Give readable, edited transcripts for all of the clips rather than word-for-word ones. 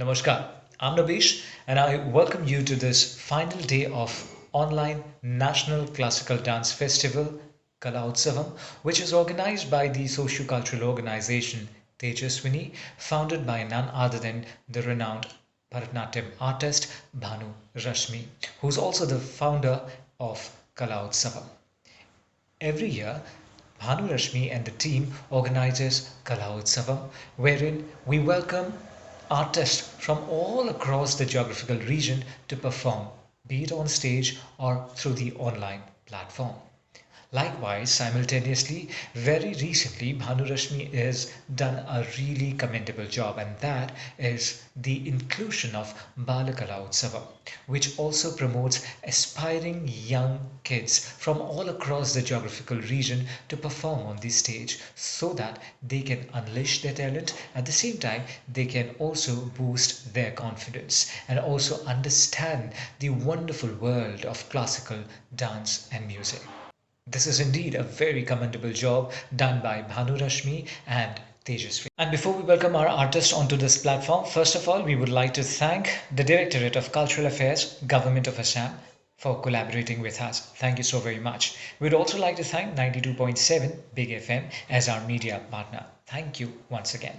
Namaskar, I'm Nabish and I welcome you to this final day of online National Classical Dance Festival Kala Utsavam, which is organized by the socio-cultural organization Tejaswini, founded by none other than the renowned Bharatanatyam artist Bhanu Rashmi, who's also the founder of Kala Utsavam. Every year, Bhanu Rashmi and the team organizes Kala Utsavam, wherein we welcome artists from all across the geographical region to perform, be it on stage or through the online platform. Likewise, simultaneously, very recently, Bhanu Rashmi has done a really commendable job, and that is the inclusion of Balakala Utsavam, which also promotes aspiring young kids from all across the geographical region to perform on the stage so that they can unleash their talent. At the same time, they can also boost their confidence and also understand the wonderful world of classical dance and music. This is indeed a very commendable job done by Bhanu Rashmi and Tejasvi. And before we welcome our artists onto this platform, first of all, we would like to thank the Directorate of Cultural Affairs, Government of Assam, for collaborating with us. Thank you so very much. We'd also like to thank 92.7 Big FM as our media partner. Thank you once again.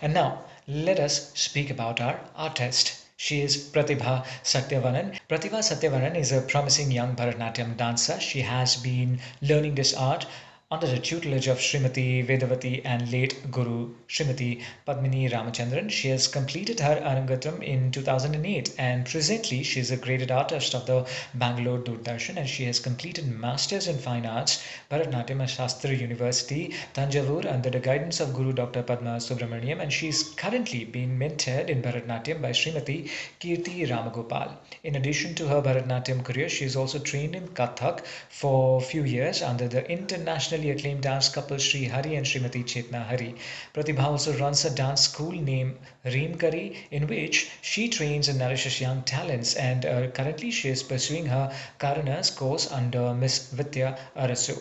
And now, let us speak about our artist. She is Pratibha Satyavanan. Pratibha Satyavanan is a promising young Bharatanatyam dancer. She has been learning this art under the tutelage of Srimati Vedavati and late Guru Srimati Padmini Ramachandran. She has completed her Arangatam in 2008 and presently she is a graded artist of the Bangalore Doordarshan and she has completed Masters in Fine Arts Bharatanatyam at Shastra University, Tanjavur under the guidance of Guru Dr. Padma Subramaniam, and she is currently being mentored in Bharatanatyam by Srimati Kirti Ramagopal. In addition to her Bharatanatyam career, she is also trained in Kathak for a few years under the internationally acclaimed dance couple Sri Hari and Srimati Chetna Hari. Pratibha also runs a dance school named Reem Kari in which she trains and nourishes young talents, and currently she is pursuing her Karanas course under Miss Vidya Arasu.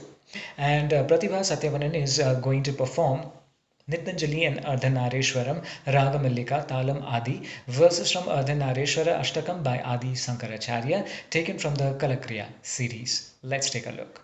And Pratibha Satyavanan is going to perform Nityanjali and Ardhanareshwaram, Ragamallika, Talam Adi, verses from Ardhanareshwara Ashtakam by Adi Sankaracharya, taken from the Kalakriya series. Let's take a look.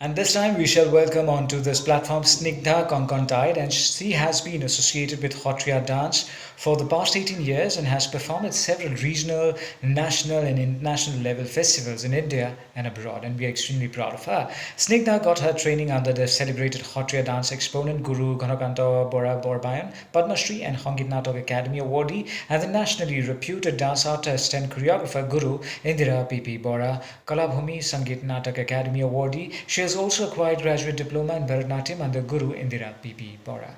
And this time we shall welcome onto this platform Snigdha Konkontide, and she has been associated with Hotriya dance for the past 18 years and has performed at several regional, national, and international level festivals in India and abroad. And we are extremely proud of her. Snigdha got her training under the celebrated Hotriya dance exponent Guru Ghanakanta Bora Borbayan, Padma Shri and Hongit Natok Academy awardee, and the nationally reputed dance artist and choreographer Guru Indira P.P. Bora, Kalabhumi Sangeet Natak Academy awardee. She has also acquired graduate diploma in Bharatanatyam under Guru Indira P.P. Bora.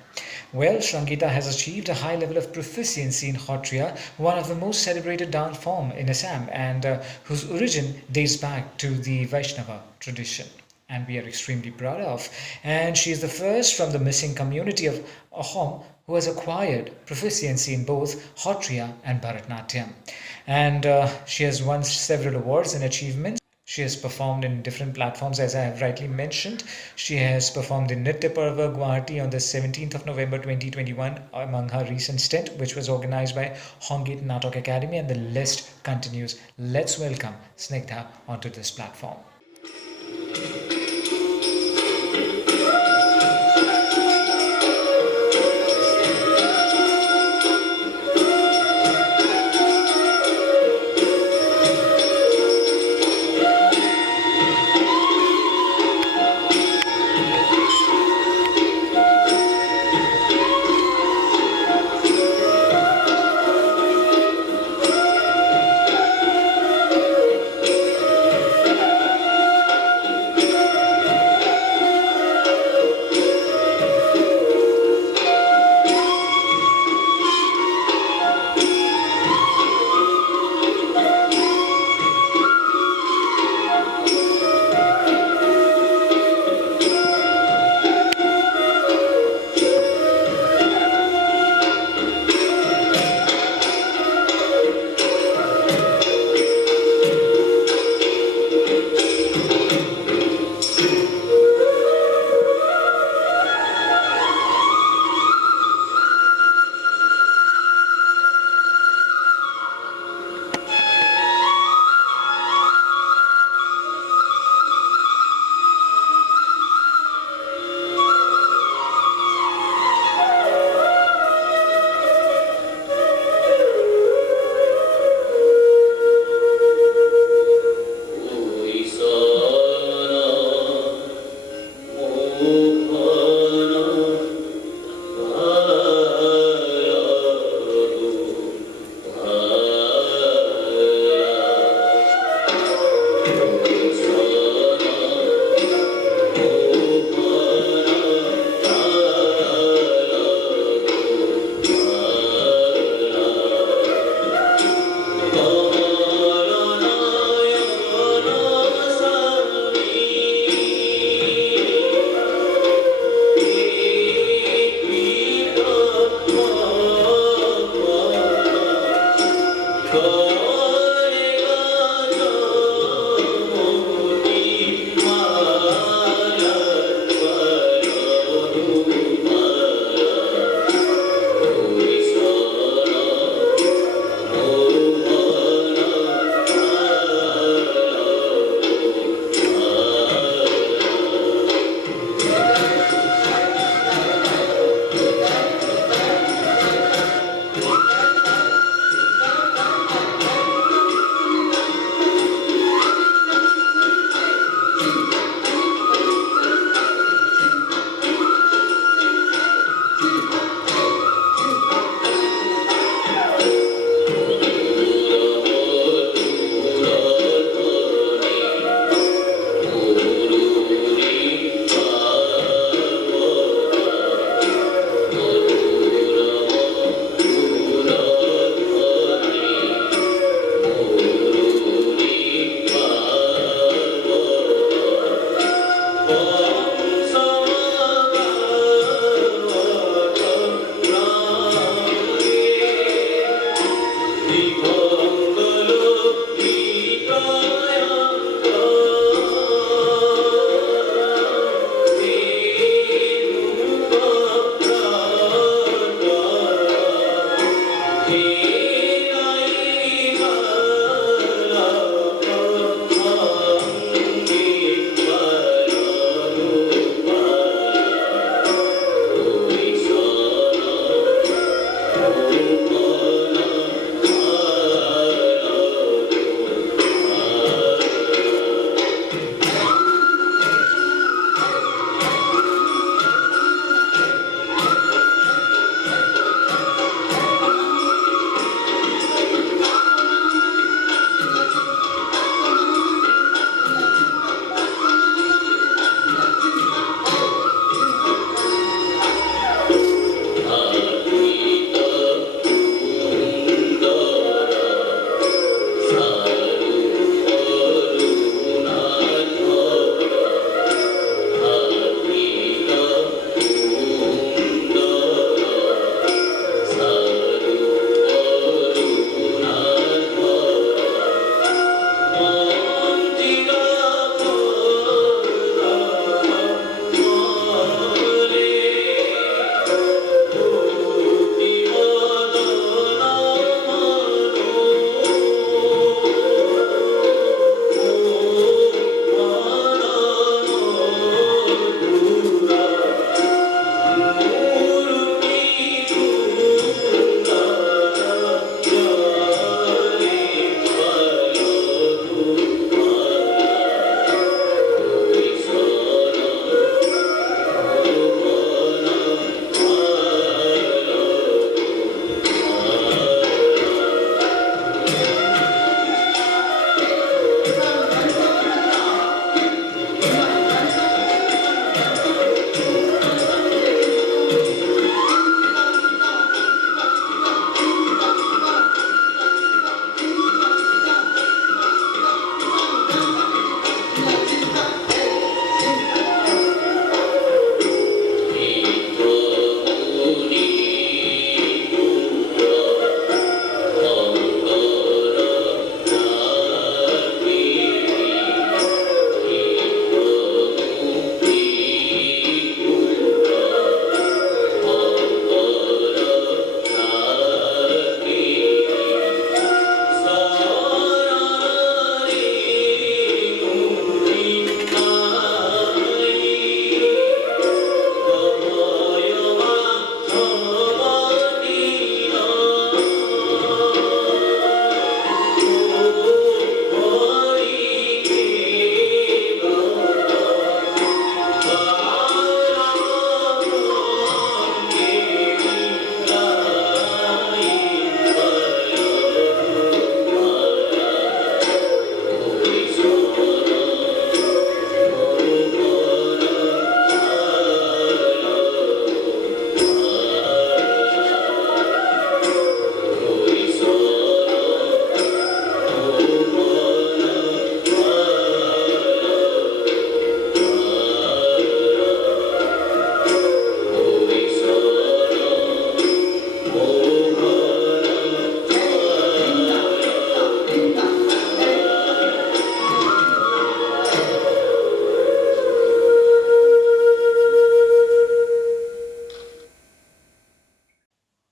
Well, Shangita has achieved a high level of proficiency in Hotriya, one of the most celebrated dance form in Assam and whose origin dates back to the Vaishnava tradition. And we are extremely proud of. And she is the first from the missing community of Ahom who has acquired proficiency in both Hotriya and Bharatanatyam. And she has won several awards and achievements. She has performed in different platforms, as I have rightly mentioned. She has performed in Nritya Parva Guwahati on the 17th of November 2021 among her recent stint, which was organized by Hongit Natok Academy, and the list continues. Let's welcome Snigdha onto this platform.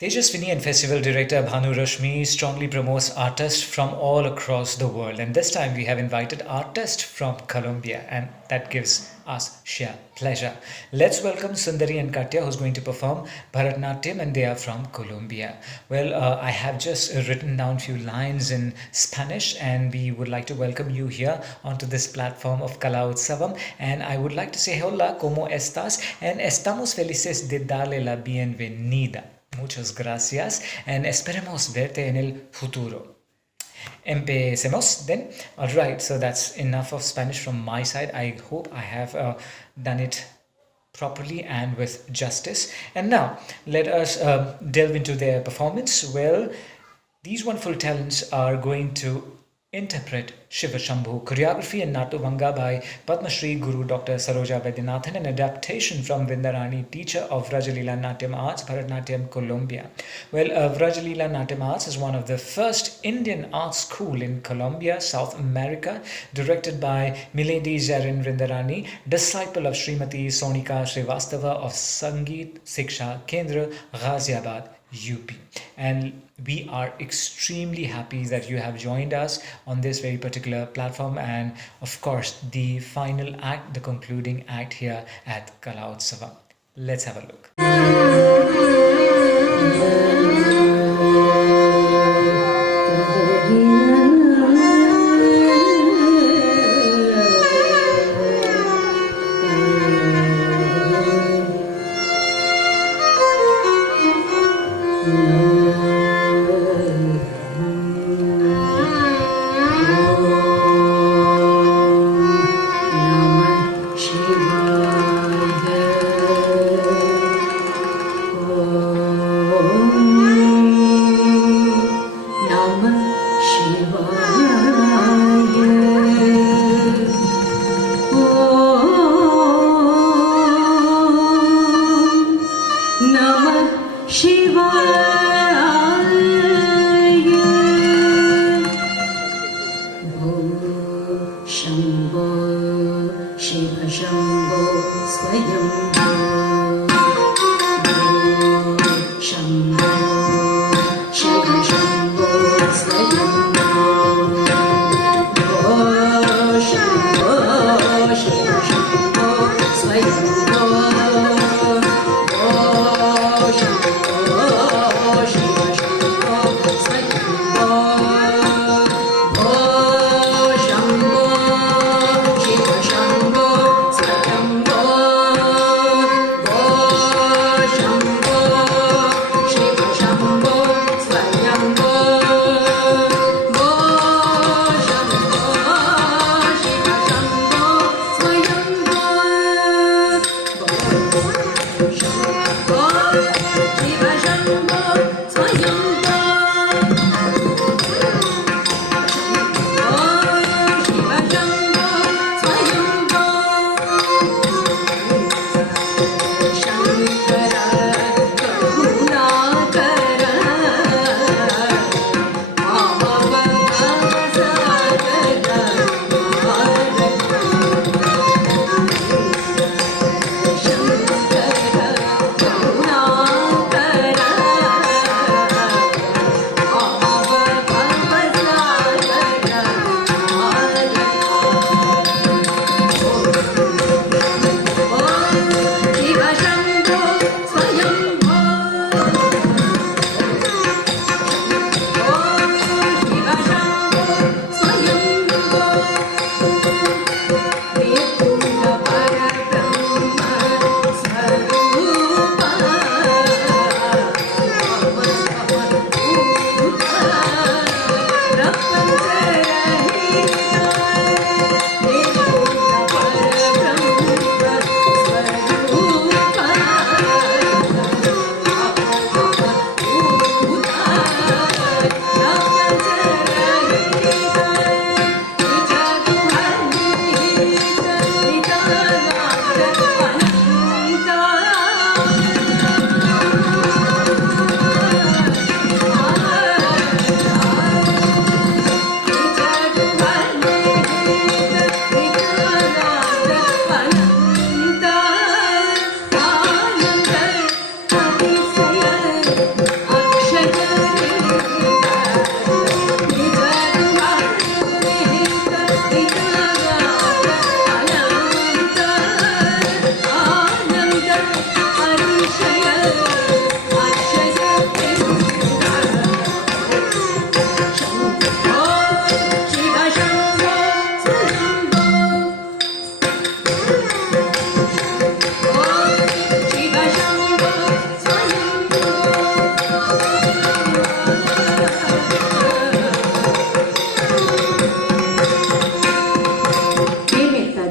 Tejaswini and Festival Director Bhanu Rashmi strongly promotes artists from all across the world. And this time we have invited artists from Colombia, and that gives us sheer pleasure. Let's welcome Sundari and Katya, who's going to perform Bharatnatyam, and they are from Colombia. Well, I have just written down a few lines in Spanish, and we would like to welcome you here onto this platform of Kalautsavam. And I would like to say, hola, ¿cómo estás? And estamos felices de darle la bienvenida. Muchas gracias, and esperemos verte en el futuro. Empecemos then. Alright, so that's enough of Spanish from my side. I hope I have done it properly and with justice. And now let us delve into their performance. Well, these wonderful talents are going to interpret Shiva Shambhu, choreography and Natuvanga by Padma Shri Guru Dr. Saroja Vaidyanathan, an adaptation from Vrindarani, teacher of Vrajalila Natyam Arts, Bharatnatyam, Colombia. Well, Vrajalila Natyam Arts is one of the first Indian art school in Colombia, South America, directed by Milady Zarin Vrindarani, disciple of Srimati Sonika Srivastava of Sangeet Siksha Kendra, Ghaziabad, UP. And we are extremely happy that you have joined us on this very particular platform, and of course the final act, the concluding act here at Kalautsavam. Let's have a look.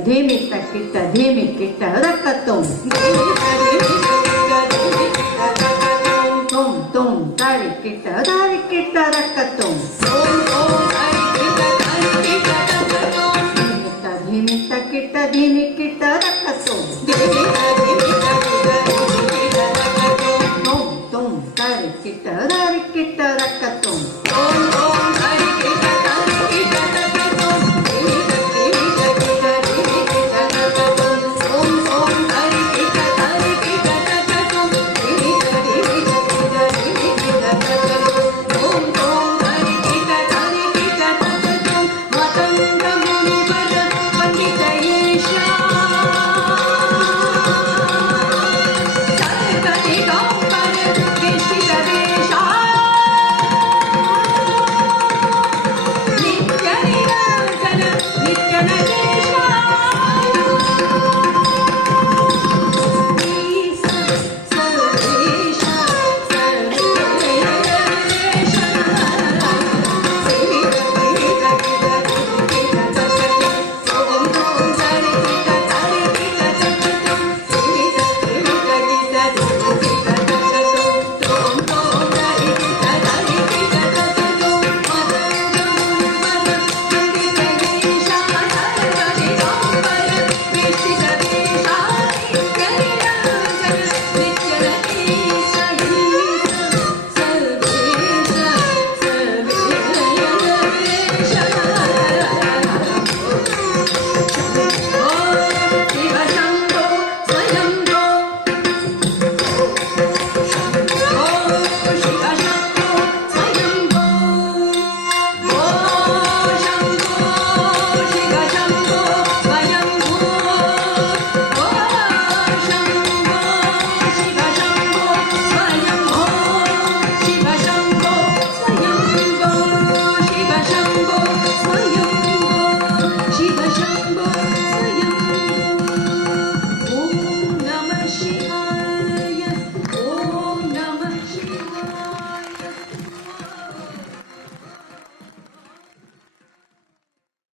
धिमिता धिमिता रकतुम तुम तुम तारिकिटा रकतुम धिमिता किटा रकतुम तुम तुम तारिकिटा रकतुम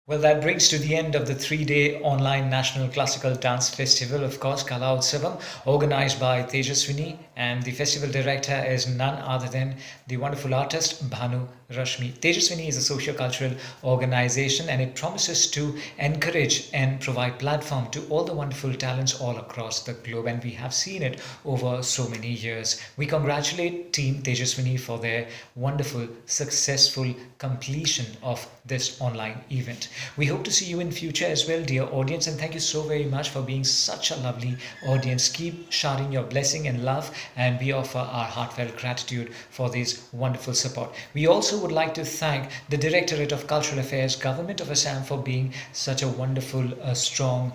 Well, that brings to the end of the 3 day online National Classical Dance Festival, of course, Kala Utsavam, organized by Tejaswini, and the festival director is none other than the wonderful artist Bhanu Rashmi. Tejaswini is a socio-cultural organization and it promises to encourage and provide platform to all the wonderful talents all across the globe, and we have seen it over so many years. We congratulate Team Tejaswini for their wonderful, successful completion of this online event. We hope to see you in future as well, dear audience, and thank you so very much for being such a lovely audience. Keep showering your blessing and love, and we offer our heartfelt gratitude for this wonderful support. We also would like to thank the Directorate of Cultural Affairs, Government of Assam, for being such a wonderful, strong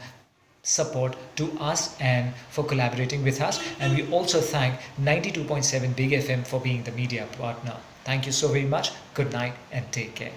support to us and for collaborating with us. And we also thank 92.7 Big FM for being the media partner. Thank you so very much. Good night and take care.